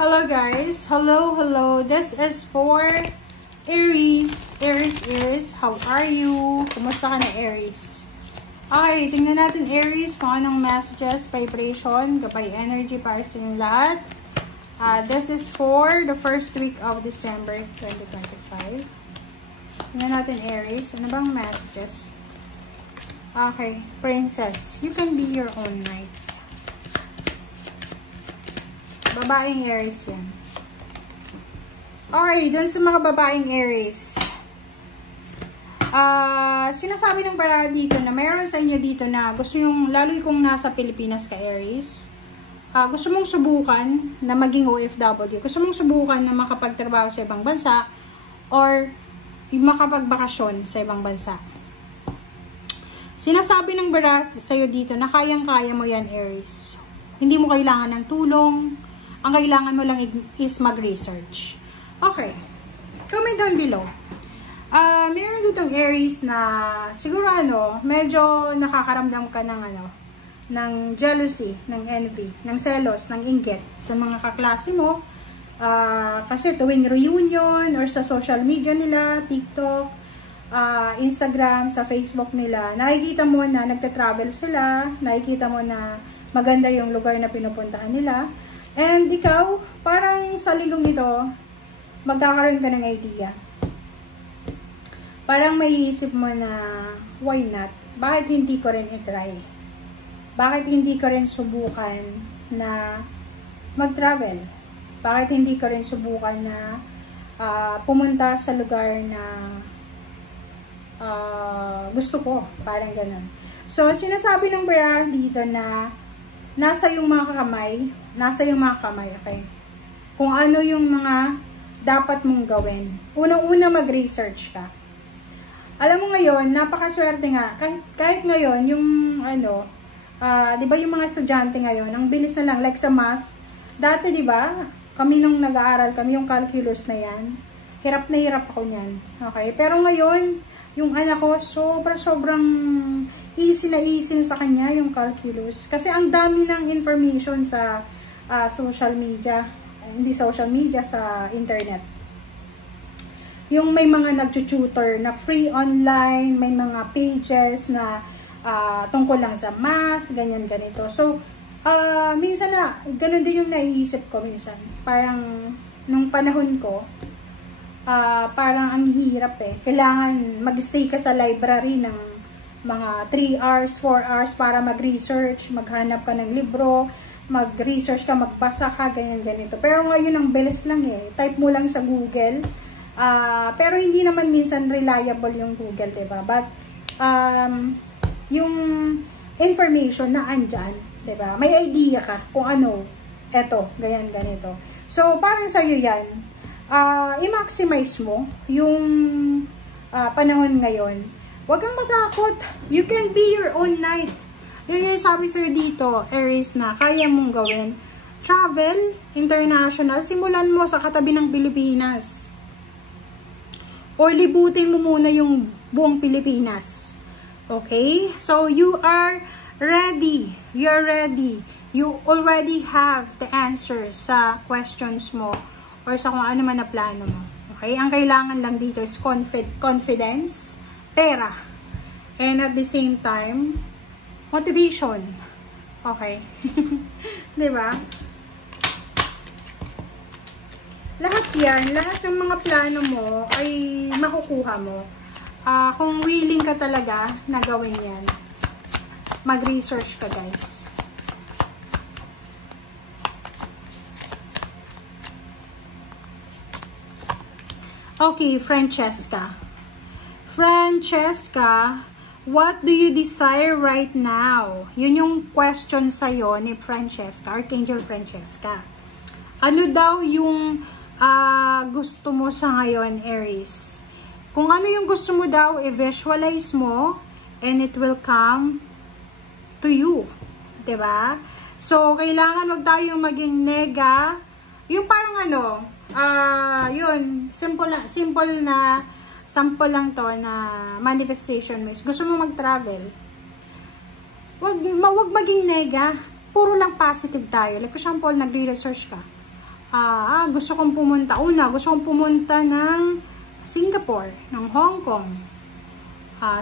Hello guys, hello. This is for Aries. Aries is, how are you? Kumusta ka na Aries? Okay, tingnan natin Aries kung anong messages, vibration, gabay energy para sa inyong lahat. This is for the first week of December 2025. Tingnan natin Aries, ano bang messages? Okay, Princess, you can be your own knight. Babaeng Aries yan. Okay, dun sa mga babaeng Aries. Sinasabi ng barada dito na mayroon sa inyo dito na gusto yung, lalo kung nasa Pilipinas ka Aries, gusto mong subukan na maging OFW. Gusto mong subukan na makapagtrabaho sa ibang bansa or makapagbakasyon sa ibang bansa. Sinasabi ng barada sa iyo dito na kayang-kaya mo yan Aries. Hindi mo kailangan ng tulong. Ang kailangan mo lang is mag-research. Okay. Comment down below. Meron ditong Aries na siguro medyo nakakaramdam ka ng jealousy, ng envy, ng selos, ng inggit sa mga kaklase mo. Kasi tuwing reunion or sa social media nila, TikTok, Instagram, sa Facebook nila, nakikita mo na nagta-travel sila, nakikita mo na maganda yung lugar na pinupuntahan nila. And ikaw, parang sa linggong ito, magkakaroon ka ng idea. Parang maiisip mo na, why not? Bakit hindi ko rin i-try? Bakit hindi ko rin subukan na mag-travel? Bakit hindi ko rin subukan na pumunta sa lugar na gusto ko? Parang ganun. So, sinasabi ng barada dito na nasa yung mga kamay, okay? Kung ano yung mga dapat mong gawin. Unang-una mag-research ka. Alam mo ngayon, napakaswerte nga. Kahit ngayon, yung di ba yung mga estudyante ngayon, ang bilis na lang, like sa math. Dati, di ba, kami nung nag-aaral, kami yung calculus na yan. Hirap na hirap ako niyan. Okay? Pero ngayon, yung anak ko, sobrang easy na sa kanya yung calculus. Kasi ang dami ng information sa social media. Hindi social media, sa internet. Yung may mga nag-tutor na free online, may mga pages na tungkol lang sa math, ganito. So, minsan na, ganun din yung naiisip ko minsan. Parang, nung panahon ko, parang ang hirap eh. Kailangan mag-stay ka sa library ng mga 3 hours, 4 hours para mag-research, maghanap ka ng libro, mag-research ka, magbasa ka, ganito. Pero ngayon ang bilis lang eh. Type mo lang sa Google. Pero hindi naman minsan reliable yung Google, diba? But, yung information na andyan, diba? May idea ka kung ano, eto, ganito. So, parang sa'yo yan. I-maximize mo yung panahon ngayon. Huwag kang matakot. You can be your own knight. Yun yung sabi sa'yo dito, Aries, na kaya mong gawin. Travel, international, simulan mo sa katabi ng Pilipinas. O libutin mo muna yung buong Pilipinas. Okay? So, you are ready. You're ready. You already have the answers sa questions mo or sa kung ano man na plano mo. Okay? Ang kailangan lang dito is confidence, pera, and at the same time, motivation. Okay? Diba? Lahat yan, lahat ng mga plano mo ay makukuha mo. Kung willing ka talaga na gawin yan, mag-research ka guys. Okay, Francesca. Francesca, what do you desire right now? Yun yung question sa'yo ni Francesca, Archangel Francesca. Ano daw yung gusto mo sa ngayon, Aries? Kung ano yung gusto mo daw, i-visualize mo and it will come to you. Diba? So, kailangan wag tayong maging nega. Yung parang yun, simple na sample lang to na manifestation mo. Gusto mo mag-travel, wag maging nega. Puro lang positive tayo. Like for example, nagre-research ka. gusto kong pumunta ng Singapore, ng Hong Kong,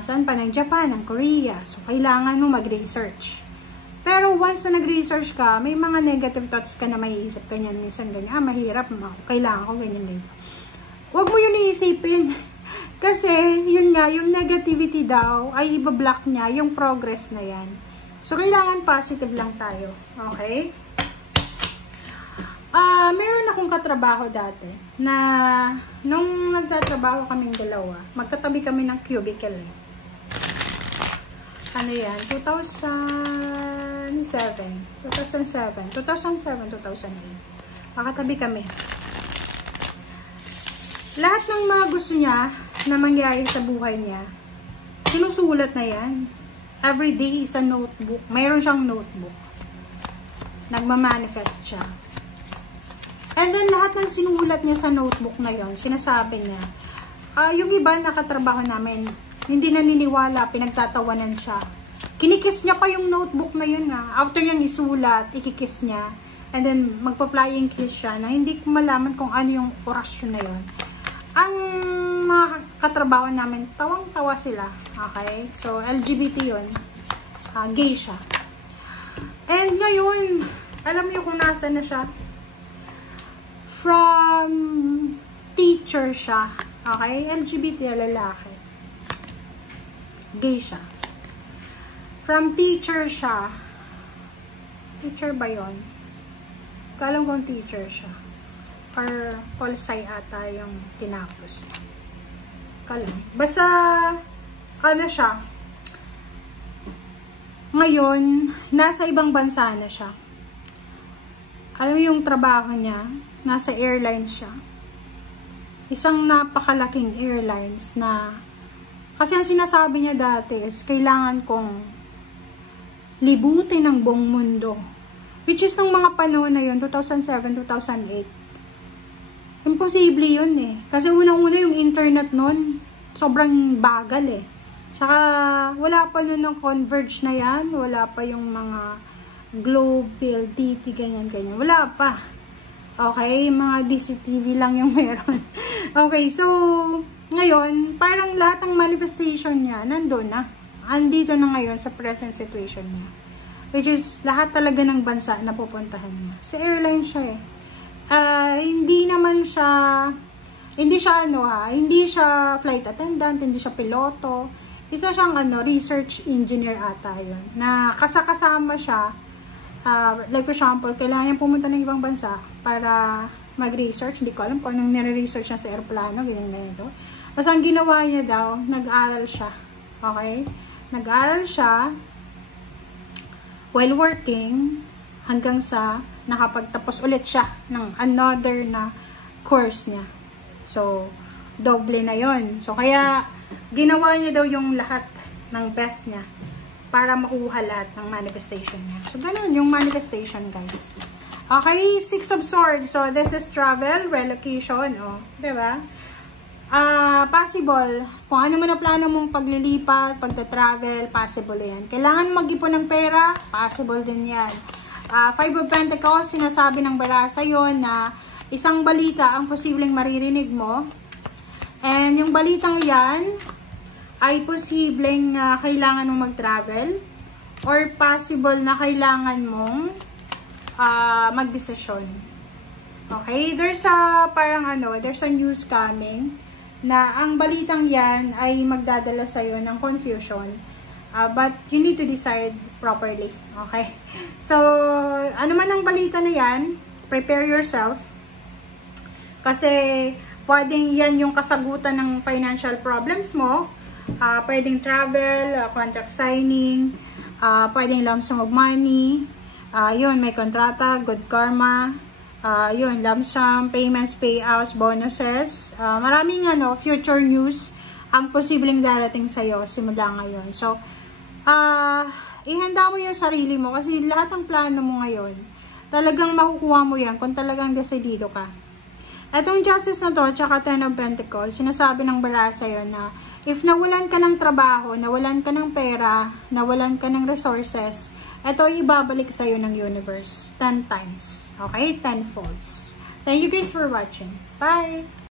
saan pa, ng Japan, ng Korea. So, kailangan mo mag-research. Pero once na nag-research ka, may mga negative thoughts ka na maiisip ka niyan. Minsan ganyan, mahirap, kailangan ko ganyan dito. Huwag mo yun iisipin. Kasi, yun nga, yung negativity daw, ay ibablock niya yung progress na yan. So, kailangan positive lang tayo. Okay? Meron akong katrabaho dati na nung nagtatrabaho kaming dalawa, magkatabi kami ng cubicle. Ano yan? 2007, 2008. Makatabi kami. Lahat ng mga gusto niya na mangyari sa buhay niya, sinusulat na yan. Every day sa notebook. Mayroon siyang notebook. Nagmamanifest siya. And then, lahat ng sinulat niya sa notebook na yon, sinasabi niya, yung iba nakatrabaho namin, hindi naniniwala, pinagtatawanan siya. Kinikis niya pa yung notebook na yun. After niyang isulat, ikikis niya. And then, magpa-flying kiss siya na hindi ko malaman kung ano yung orasyon na yun. Ang mga katrabaho namin, tawang-tawa sila. Okay? So, LGBT yun. Gay siya. And ngayon, alam niyo kung nasa na siya? From teacher siya. Okay? LGBT, lalaki. Gay siya. From teacher siya. Teacher ba yun? Kalam kong teacher siya. Or polsay ata yung tinapos. Kalam. Basta, ano siya? Ngayon, nasa ibang bansa na siya. Alam mo yung trabaho niya? Nasa airlines siya. Isang napakalaking airlines na kasi ang sinasabi niya dati is kailangan kong libutin ang buong mundo. Which is nung mga panahon na yun, 2007, 2008. Imposible yun eh. Kasi unang-una yung internet nun, sobrang bagal eh. Tsaka wala pa nun ng Converge na yan. Wala pa yung mga Globe, PLDT, ganyan-ganyan. Wala pa. Okay, mga DCTV lang yung meron. Okay, so, ngayon, parang lahat ng manifestation niya, nandun na. Andito na ngayon sa present situation niya. Which is, lahat talaga ng bansa na pupuntahan niya. Sa airline siya eh. Hindi naman siya, hindi siya flight attendant, hindi siya piloto. Isa siyang research engineer ata yun. Na kasama siya, like for example, kailangan niyang pumunta ng ibang bansa para mag-research. Hindi ko alam kung anong nire-research niya sa aeroplano, ganyan-ganyan. Kasi ang ginawa niya daw, nag-aral siya. Okay? Nag-aral siya while working hanggang sa nakapagtapos ulit siya ng another na course niya. So, doble na yon. So, kaya ginawa niya daw yung lahat ng best niya para makuha lahat ng manifestation niya. So, ganun yung manifestation, guys. Okay, 6 of Swords. So, this is travel, relocation, diba? Possible. Kung ano man ang plano mong paglilipat, pagta-travel, possible yan. Kailangan mag-ipon ng pera, possible din yan. 5 of Pentacles, sinasabi ng barasa yon na isang balita ang posibleng maririnig mo. And yung balitang yan ay posibleng kailangan mong mag-travel or possible na kailangan mong magdesisyon. Okay? There's a there's a news coming na ang balitang yan ay magdadala sa'yo ng confusion. But you need to decide properly. Okay? So, ano man ang balita na yan, prepare yourself. Kasi, pwedeng yan yung kasagutan ng financial problems mo. Pwedeng travel, contract signing, pwedeng lump sum of money. Yun, may kontrata, good karma. Yun, lump sum, payments, payouts, bonuses. Maraming future news ang posibleng darating sa'yo simula ngayon. So, ihanda mo yung sarili mo kasi lahat ng plano mo ngayon, talagang makukuha mo yan kung talagang desidido ka. Etong Justice na to, tsaka 10 of Pentacles, sinasabi ng barasa yun na if nawalan ka ng trabaho, nawalan ka ng pera, nawalan ka ng resources, ito ibabalik sa'yo ng universe 10 times. Okay? 10 folds. Thank you guys for watching. Bye!